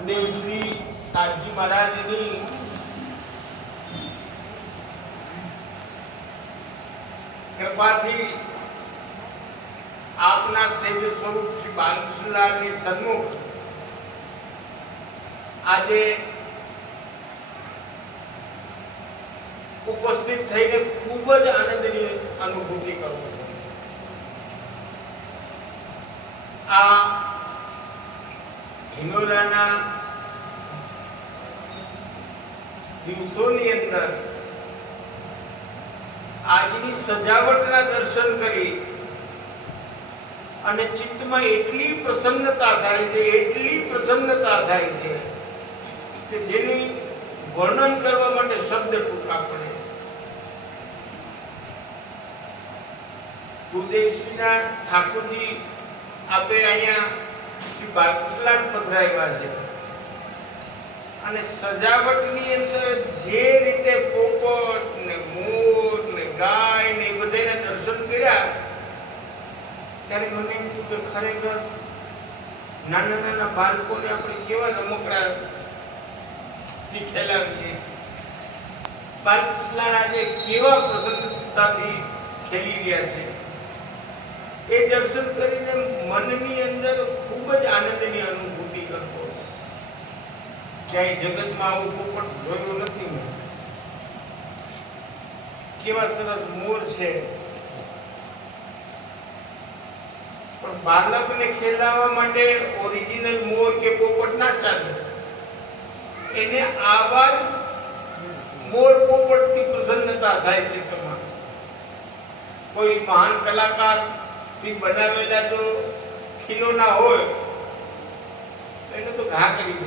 ગુરુદેવ શ્રી તાજી મહારાજની કૃપાથી આપના સેવ્ય સ્વરૂપ શ્રી બાલકૃષ્ણલાલની સન્મુખ આજે ઉપસ્થિત થઈને ખૂબ જ આનંદની અનુભૂતિ કરું છું. આ હિનોરાના દિવસોની અંદર આજની સજાવટના દર્શન કરી અને ચિત્તમાં એટલી પ્રસન્નતા થાય છે કે જેની વર્ણન કરવા માટે શબ્દ ટૂંકા પડે. ગુરુદેવશ્રીના ઠાકોરજી આપે અહીંયા શ્રી બાલકૃષ્ણલાલ પધરાવ્યા છે અને સજાવટની અંદર જે રીતે પોપટ ને મોર ને ગાય ને એ બધાના દર્શન કર્યા ત્યારે મને એમ થયું કે ખરેખર નાના નાના બાળકોને આપણે કેવા રમકડા શીખેલા છીએ. બાલકૃષ્ણલાલ આજે કેવા પ્રસન્નતાથી ખેલી રહ્યા છે એ દર્શન કરીને મનની અંદર ખૂબ જ આનંદની અનુભૂતિ કરતો. ક્યાંય જગતમાં આવું પોપટ જોયો નથી મેં. કેવા સરસ મોર છે, પણ બાળકને ખેલાવવા માટે ઓરિજિનલ મોર કે પોપટ ના ચાલે. એને આવા મોર પોપટની પ્રસન્નતા થાય છે. તમારે કોઈ મહાન કલાકાર થી બનાવેલા જો ખીલોના હોય એને તો ઘા કરી દે.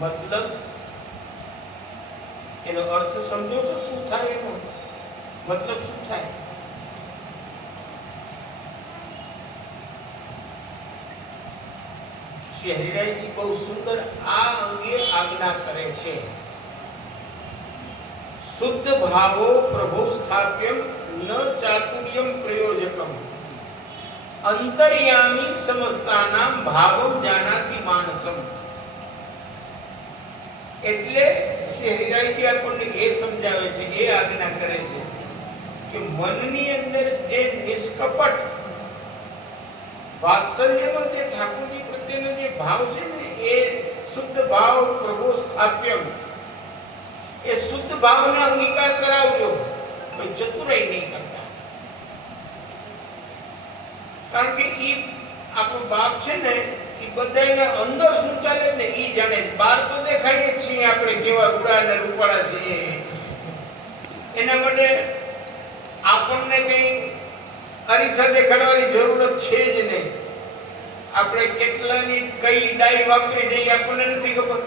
મતલબ એનો અર્થ સમજો છો? શું થાય એનો મતલબ શું થાય? શ્રી હરિરાયજી બહુ સુંદર આ અંગે આજ્ઞા કરે છે. શુદ્ધ ભાવો પ્રભુ સ્થાપ્યમ ન ચાતુર્યમ પ્રયોજકમ અંતર્યામી સમસ્તાનામ ભાવમ જાનાતિ માનસમ. એટલે શ્રી હરિરાયજી આપણને એ સમજાવે છે, એ આજ્ઞા કરે છે કે મનની અંદર જે નિષ્કપટ વાત્સલ્યનો જે ઠાકોરજી પ્રત્યેનો જે ભાવ છે ને એ શુદ્ધ ભાવ પ્રભુ સ્થાપ્યમ, એ શુદ્ધ ભાવને અંગીકાર કરાવજો. કોઈ ચતુરાઈ નહીં કરતા. કારણ કે એ આપણો બાપ છે ને એ બધાને અંદર શું ચાલે ને એ જાણે. બહાર તો દેખાઈએ છીએ આપણે કેવા રૂડા ને રૂપાળા છીએ. એના માટે આપણને કઈ અરીસા દેખાડવાની જરૂરત છે જ નહીં. આપણે કેટલાની કઈ ડાઈ વાપરી છે એ આપણને નથી ખબર.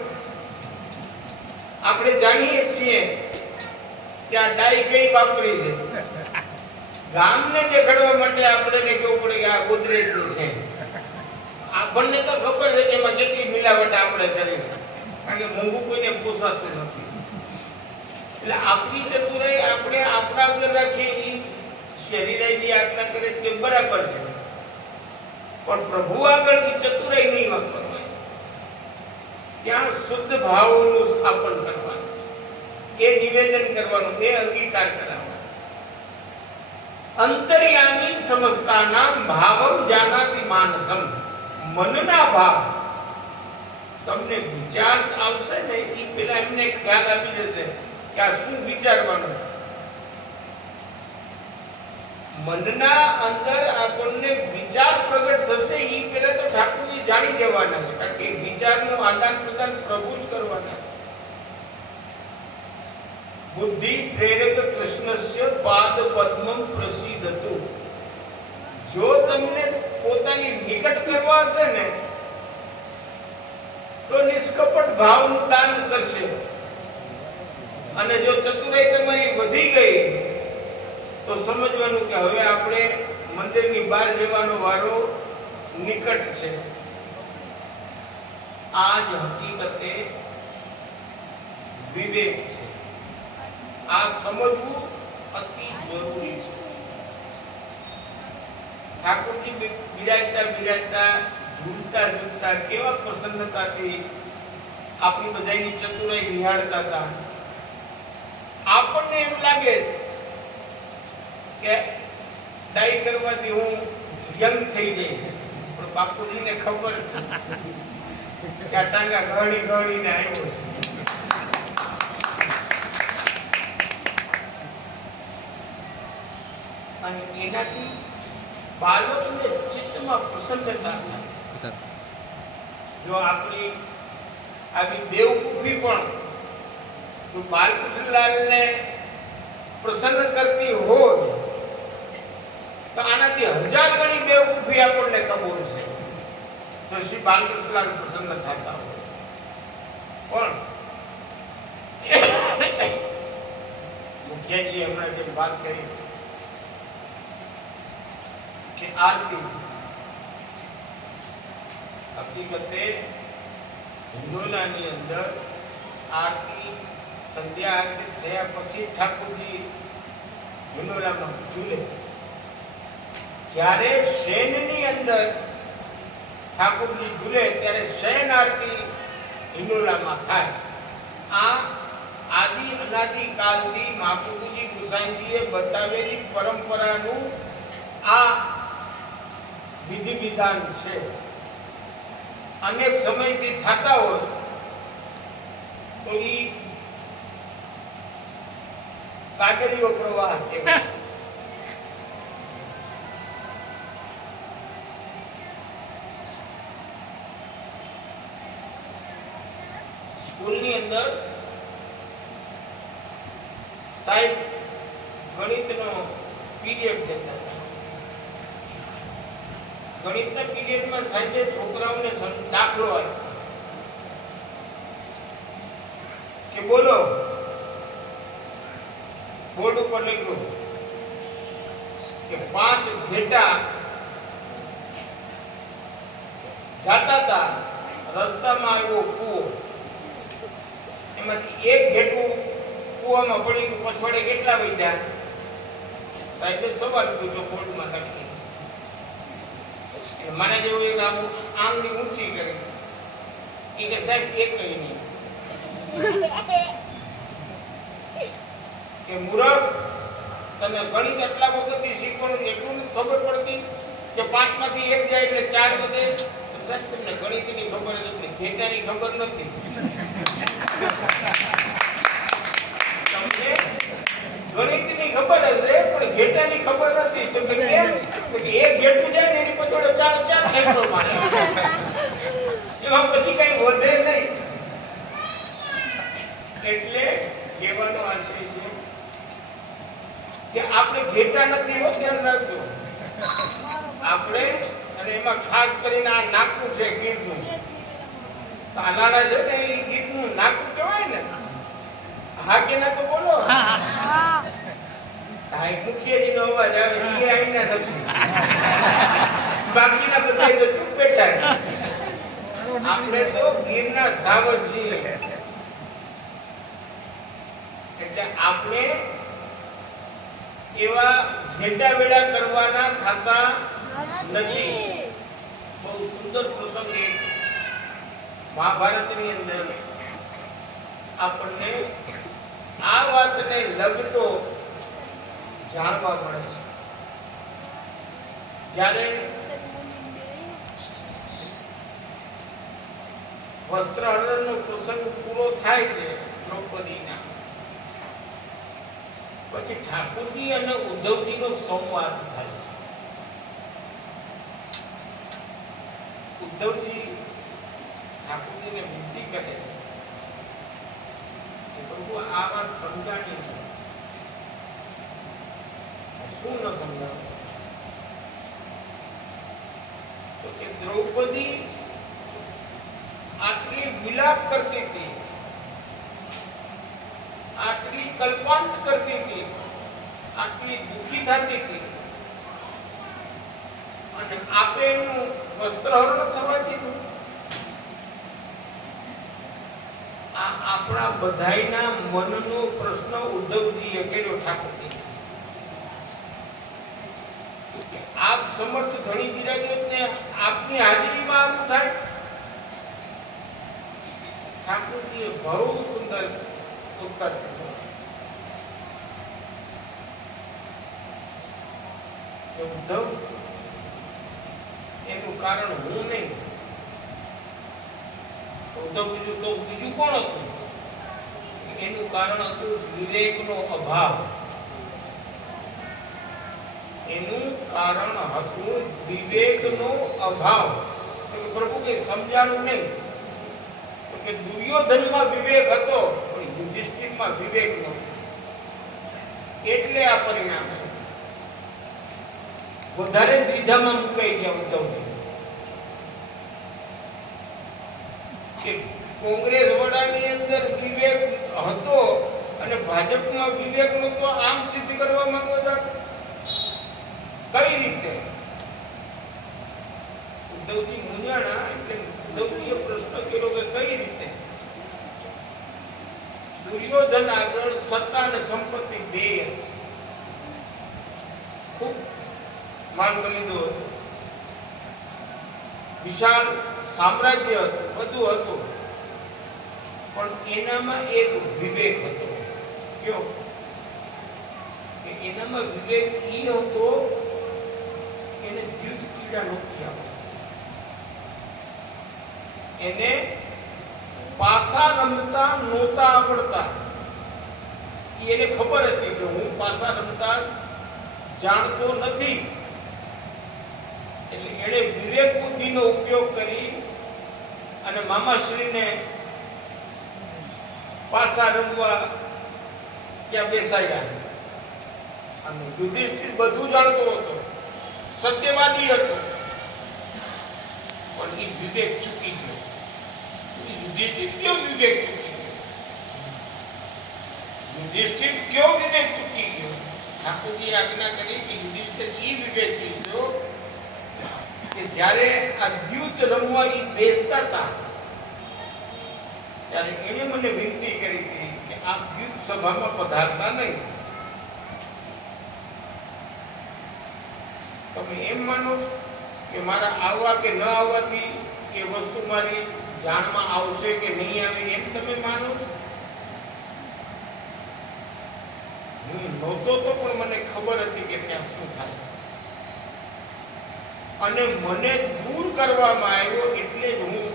આપણે જાણીએ છીએ કે આ ડાઈ કઈ વાપરી છે. ગામને દેખાડવા માટે આપણે કેવું પડે કે આ ગોદરેજની છે. આપણને તો ખબર છે કે એમાં કેટલી મિલાવટ આપણે કરી છે, કારણ કે મોંઘું કોઈને પોસાતું નથી. એટલે આપણી ચતુરાઈ આપણે આપણા આગળ રાખીએ એ શરીરાઈની આજ્ઞા કરે છે કે બરાબર છે, પણ પ્રભુ આગળ એ ચતુરાઈ નહીં વાપરવાની. ત્યાં શુદ્ધ ભાવોનું સ્થાપન કરવાનું, એ નિવેદન કરવાનું, એ અંગીકાર કરાવવાનો. અંતર્યામી સમસ્તાનામ ભાવમ જાનાતિ માનસમ. મનના ભાવ તમને વિચાર આવશે ને એ પેલા એમને ખ્યાલ આવી જશે કે આ શું વિચારવાનું. મનના અંદર આપણને વિચાર પ્રગટ થશે એ પેલા તો ઠાકોરજી જાણી જવાના છે, કારણ કે વિચારનું આદાન પ્રદાન પ્રભુ જ કરવાના. બુદ્ધિ પ્રેરક કૃષ્ણસ્ય પાદ પદ્મમ પ્રસિદ્ધતુ. જો તમને પોતાની નિકટ કરવા હશે ને તો નિષ્કપટ ભાવનું દાન કરશે. અને જો ચતુરાઈ તમારી વધી ગઈ તો સમજવાનું કે હવે આપણે મંદિરની બહાર જવાનો વારો નિકટ છે. આ જ હકીકતે વિવેક છે. આ સમજવું અતિ જરૂરી છે. ઠાકોરજી બિરાજતા ઝૂલતા ઝૂલતા કેવા પ્રસન્નતાથી આપણી બધાની ચતુરાઈ નિહાળતા હતા. આપણને એમ લાગે કે ડાઈ કરવાથી હું યંગ થઈ જઈશ, પણ બાપુજીને ખબર કે આ ટાંગા ઘડી ઘડીને આવ્યો છે. અને એનાથી બાળકને ચિત્તમાં પ્રસન્નતા થાય. જો આપણી આવી બેવકૂફી પણ જો બાલકૃષ્ણલાલને પ્રસન્ન કરતી હોય તો આનાથી 1000 ગણી બેવકૂફી આપણને કબૂલ છે. તો શ્રી બાલકૃષ્ણલાલ પ્રસન્ન થતા હોય. પણ મુખિયાજી હમણાં જે વાત કરી કે આરતી હકીકતે હિંડોલાની અંદર આરતી સંધ્યા આરતી થયા પછી ઠાકોરજી હિંડોલામાં ઝૂલે. જ્યારે શેનની અંદર ઠાકોરજી ઝૂલે ત્યારે શયન આરતી હિંડોલામાં થાય. આ આદિ અનાદિ કાલથી મહાપ્રભુજી ગુસાઈજીએ બતાવેલી પરંપરાનું આ વિધિ વિધાન છે. અનેક સમયથી થતા હોય તો એ કાગળીઓ પ્રવાહ કહેવાય. સ્કૂલની અંદર સાહેબ ગણિતનો પીરિયડ દેતા હતા. ગણિતના પીરિયડમાં સાહેબે છોકરાઓને દાખલો આપ્યો કે બોલો. બોર્ડ ઉપર લખ્યું કે 5 ઘેટા જાતા હતા, રસ્તામાં આવ્યો કૂવો, એમાંથી એક ઘેટું કૂવામાં પડી ગયું, પછવાડે કેટલા વધ્યા? સાહેબે સવાલ પૂછ્યો બોર્ડમાં લખી. મને જેવું એક આમ આંગળી ઊંચી કરી એ કે સાહેબ એક કઈ નહીં કે મૂર્ખ, તમે ગણિત એટલા વખતથી શીખવાનું એટલું નથી ખબર પડતી કે 5 માંથી 1 જાય એટલે 4 વધે? સાહેબ તમને ગણિતની ખબર જ નથી, ઘેટાની ખબર નથી. તમને ગણિતની ખબર હશે પણ ઘેટાની ખબર નથી. તો કે કેમ? તો કે એક ઘેટું જાય ને એની પછોડે 4 ઘેટો મારે, એમાં પછી કઈ વધે નહીં. એટલે કહેવાનો આશય છે કે આપણે ઘેટા નથી એવો ધ્યાન રાખજો. આપણે અને એમાં ખાસ કરીને આ નાકું છે ગીરનું, તાનાળા છે ને એ ગીરનું નાકું કહેવાય ને. હા કે ના તો બોલો. મુખિયાજીનો અવાજ આવે એ આઈના નથી, બાકીના બધા તો ચૂપ બેઠા. આપણે તો ગીરના સાવજ છીએ એટલે આપણે એવા ઘેટા વેડા કરવાના થતા નથી. બહુ સુંદર પ્રસંગ મહાભારતની અંદર આપણને આ વાતને લગતો જાણવા મળે છે. જ્યારે વસ્ત્રહરણનો પ્રસંગ પૂરો થાય છે દ્રૌપદીના, પછી ઠાકોરજી અને ઉદ્ધવજીનો સંવાદ થાય છે. ઉદ્ધવજી ઠાકોરજીને વિનંતી કરે છે કે પ્રભુ આ વાત સમજાણી છે, શું ન સમજાવ? તો કે દ્રૌપદી આટલી વિલાપ કરતી હતી, આટલી કલ્પાંત કરતી હતી, આટલી દુઃખી થતી હતી અને આપે એનું વસ્ત્રહરણ થવા દીધું. આ આપણા બધાયના મનનો પ્રશ્ન ઉદ્ધવજીએ કર્યો ઠાકોરજી. આપ સમર્થ ધણી બિરાજો ને આપની હાજરીમાં આવું થાય. ઠાકોરજીએ બહુ સુંદર ઉત્તર દીધો છે. ઉદ્ધવ, એનું કારણ હું નહીં. ઉદ્ધવ બીજું તો બીજું કોણ હતું? એનું કારણ હતું વિવેકનો અભાવ. એનું કારણ હતું વિવેકનો અભાવ. પ્રભુ કઈ સમજાણું નહીં કે દુર્યોધનમાં વિવેક હતો પણ યુધિષ્ઠિરમાં વિવેક નહોતો, એટલે આ પરિણામ વધારે દ્વિધામાં મુકાઈ ગયા ઉદ્ધવજી. કે કોંગ્રેસ વડાની અંદર વિવેક હતો અને ભાજપમાં વિવેક નહોતો, આમ સિદ્ધ કરવા માંગો છો? કઈ રીતે? ઉદ્ધવજી મૂંઝાણા. એટલે ઉદ્ધવજીએ પ્રશ્ન કર્યો કે કઈ રીતે? દુર્યોધન આગળ સત્તા અને સંપત્તિ બે ખૂબ માન લીધો હતો. વિશાળ સામ્રાજ્ય હતું, બધું હતું, પણ એનામાં એક વિવેક હતો. કયો? એનામાં વિવેક એ હતો, એને યુદ્ધ પીડા નહોતી આવતી. એને પાસા રમતા નહોતા આવડતા. એને ખબર હતી કે હું પાસા રમતા જાણતો નથી. એટલે એણે વિવેક બુદ્ધિનો ઉપયોગ કરી અને મામાશ્રીને પાસા રમવા ત્યાં બેસાડ્યા. અને યુધિષ્ઠિર બધું જાણતો હતો, સત્યવાદી હતો, પણ એ વિવેક ચૂકી ગયો. યુધિષ્ઠિર કયો વિવેક ચૂકી ગયો? યુધિષ્ઠિર કયો વિવેક ચૂકી ગયો? ઠાકોરજીએ આજ્ઞા કરી કે યુધિષ્ઠિર એ વિવેક ચૂક્યો કે જ્યારે આ દ્યુત રમવા એ બેસતા હતા ત્યારે એને મને વિનંતી કરી હતી કે આપ દ્યુત સભામાં પધારતા નહીં. તમે એમ માનો કે મારા આવવા કે ન આવવાથી એ વસ્તુ મારી જાણમાં આવશે કે નહીં આવે, એમ તમે માનો? હું નહોતો તો પણ મને ખબર હતી કે ત્યાં શું થાય, અને મને દૂર કરવામાં આવ્યો એટલે જ હું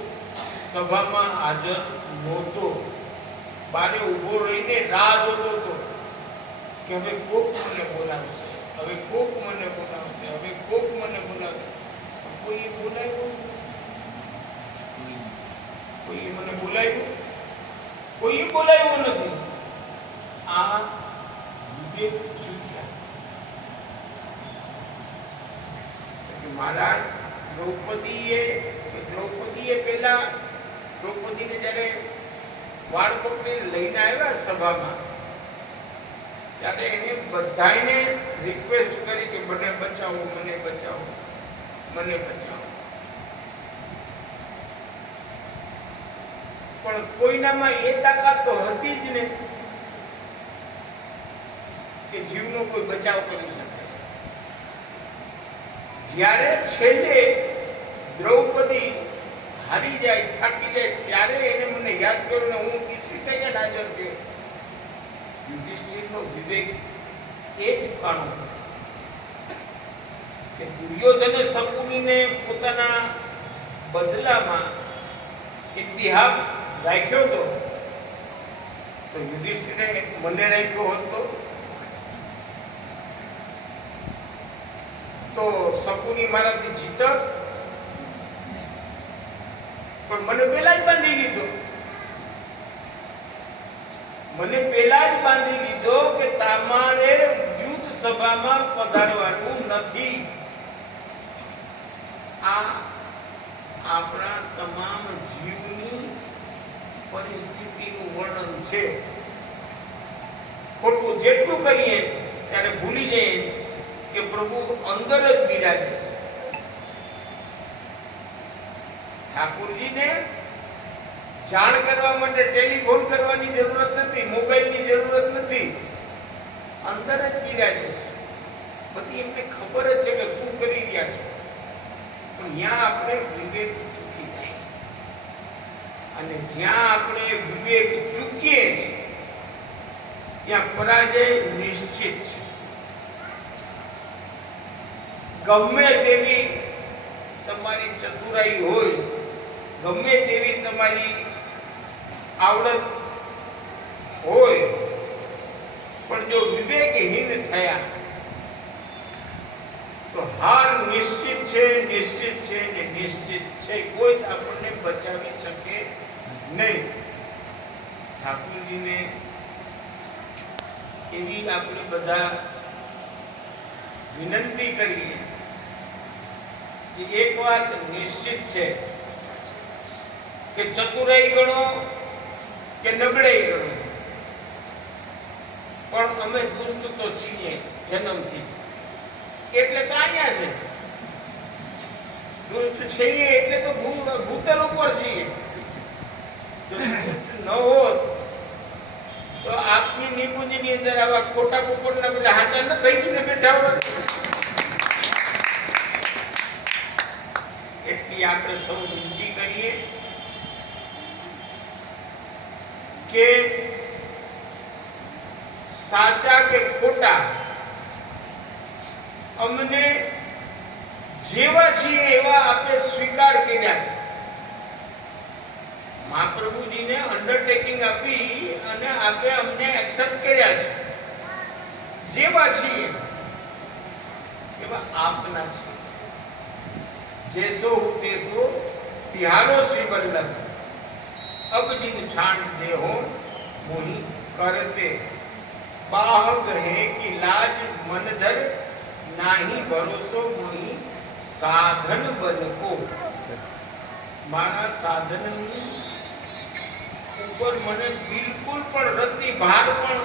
સભામાં હાજર નહોતો. બારે ઊભો રહીને રાહ જોતો હતો કે હવે કોક મને બોલાવશે, હવે કોક મને બોલાવશે, હવે કોક મને બોલાવશે. કોઈ બોલાવ્યો? કોઈ મને બોલાવ્યો? કોઈ બોલાવ્યો નથી. આ વિવેક ચૂક્યા. મહારાજ દ્રૌપદીએ પહેલા દ્રૌપદીને જ્યારે વાળ પકડી લઈને આવ્યા સભામાં, ત્યારે એને બધાને રિક્વેસ્ટ કરી કે મને બચાવો, મને બચાવો, મને બચાવો. પણ કોઈનામાં એ તાકાત તો હતી જ ને કે જીવનો કોઈ બચાવ કરી શકે. જ્યારે છેલ્લે દ્રૌપદી હારી જાય, થાકી જાય, ત્યારે એને મને યાદ કર્યું ને હું 20 સેકન્ડ હાજર થયો. યુધિષ્ઠિરનો વિવેક એ જ કાણો કે દુર્યોધને શકુનીને પોતાના બદલામાં એક બિહાફ રાખ્યો હતો, તો યુધિષ્ઠિરે મને રાખ્યો હતો તો શકુની મારાથી જીતત, પણ મને પેલા જ બાંધી લીધો. મને પેલા જ બાંધી લીધો કે તમારે યુદ્ધ સભામાં પધારવાનું નથી. આ આપણા તમામ જીવની પરિસ્થિતિનું વર્ણન છે. ખોટું જેટલું કરીએ ત્યારે ભૂલી જઈએ કે પ્રભુ અંદર જ બિરાજે. ઠાકોરજીને જાણ કરવા માટે ટેલિફોન કરવાની જરૂરત નથી, મોબાઈલની જરૂરત નથી, અંદર જ બિરાજે. બધી એમને ખબર જ છે કે ત્યાં આપણે વિવેક ચૂકી જાય, અને જ્યાં આપણે વિવેક ચૂકીએ છીએ ત્યાં પરાજય નિશ્ચિત છે. ગમે તેવી તમારી ચતુરાઈ હોય, ગમે તેવી તમારી આવડત હોય, પણ જો વિવેકહીન થયા તો હાર નિશ્ચિત છે, નિશ્ચિત છે ને નિશ્ચિત છે. કોઈ આપણને બચાવી શકે નહીં. ઠાકોરજીને એવી આપણે બધા વિનંતી કરીએ કે એક વાત નિશ્ચિત છે કે ચતુરાઈ ગણો કે નબળાઈ ગણો, પણ અમે દુષ્ટ તો છીએ જન્મથી, એટલે તો અહીંયા છે. દુષ્ટ છીએ એટલે તો ભૂતલ ઉપર છીએ. જો દુષ્ટ ન હોત તો આપની નિકુંજની અંદર આવા ખોટા કુકરના બધા હાટા ન થઈ ગઈને બેઠા હોત. એટલી આપણે સૌ વિનંતી કરીએ કે સાચા કે ખોટા અમને જેવા છીએ એવા આપણે સ્વીકાર કર્યા. મહાપ્રભુજીને અંડરટેકિંગ આપી અને આપણે અમને એક્સેપ્ટ કર્યા છે. જેવા છીએ એવા આપના છીએ. जैसो तेसो तिहारो श्री वल्लभ, अब जिन छान देहो मोहि करते, बाह गहे की लाज मन धर, नाही भरोસો મોહી સાધન બનકો. મારા સાધનની ઉપર મને બિલકુલ પણ રતિ ભાર પણ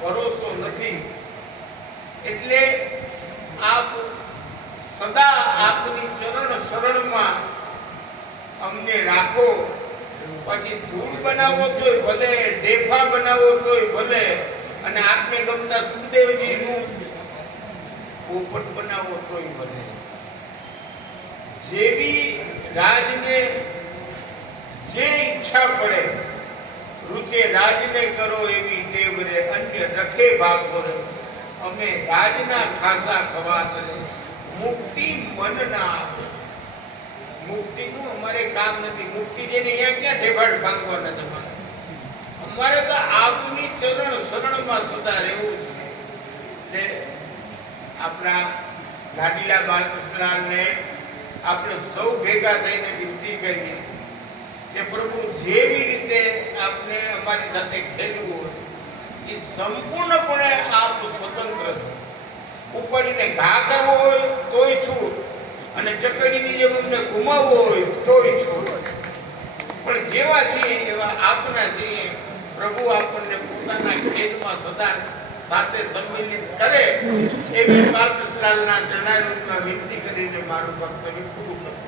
ભરોસો નથી. એટલે આપ સદા આપની ચરણ શરણમાં અમને રાખો. પછી ધૂળ બનાવો તોય ભલે, ઢેફા બનાવો તોય ભલે, અને આપને ગમતા સુખદેવજીનું પોપટ બનાવો તોય ભલે. જેવી રાજને જે ઈચ્છા પડે, રૂચે રાજને કરો એવી ટેવ રે, અન્ય રખે ભાગો રે. અમે રાજના ખાસા ખવાસ રે, મુક્તિ મન ના આપે. મુક્તિનું અમારે કામ નથી. મુક્તિ જેને અહીંયા ક્યાં ઢેફાડ ભાંગવાના તમારે. અમારે તો આપની ચરણ શરણમાં સદા રહેવું છે. આપણા લાડીલા બાલકૃષ્ણને આપણે સૌ ભેગા થઈને વિનંતી કરીએ કે પ્રભુ જેવી રીતે આપને અમારી સાથે ખેલવું હોય એ સંપૂર્ણપણે આપ સ્વતંત્ર છો. ઉપાડીને ઘા કરવો હોય તોય છૂટ, અને ચકડીની જેમ અમને ઘુમાવવો હોય તોય છૂટ. પણ જેવા છીએ એવા આપના છીએ. પ્રભુ આપણને પોતાના ખેતમાં સદા સાથે સંમિલિત કરે એવી બાલકૃષ્ણના ચરણારવિંદમાં વિનંતી કરીને મારું વક્તવ્ય પૂરું કરું.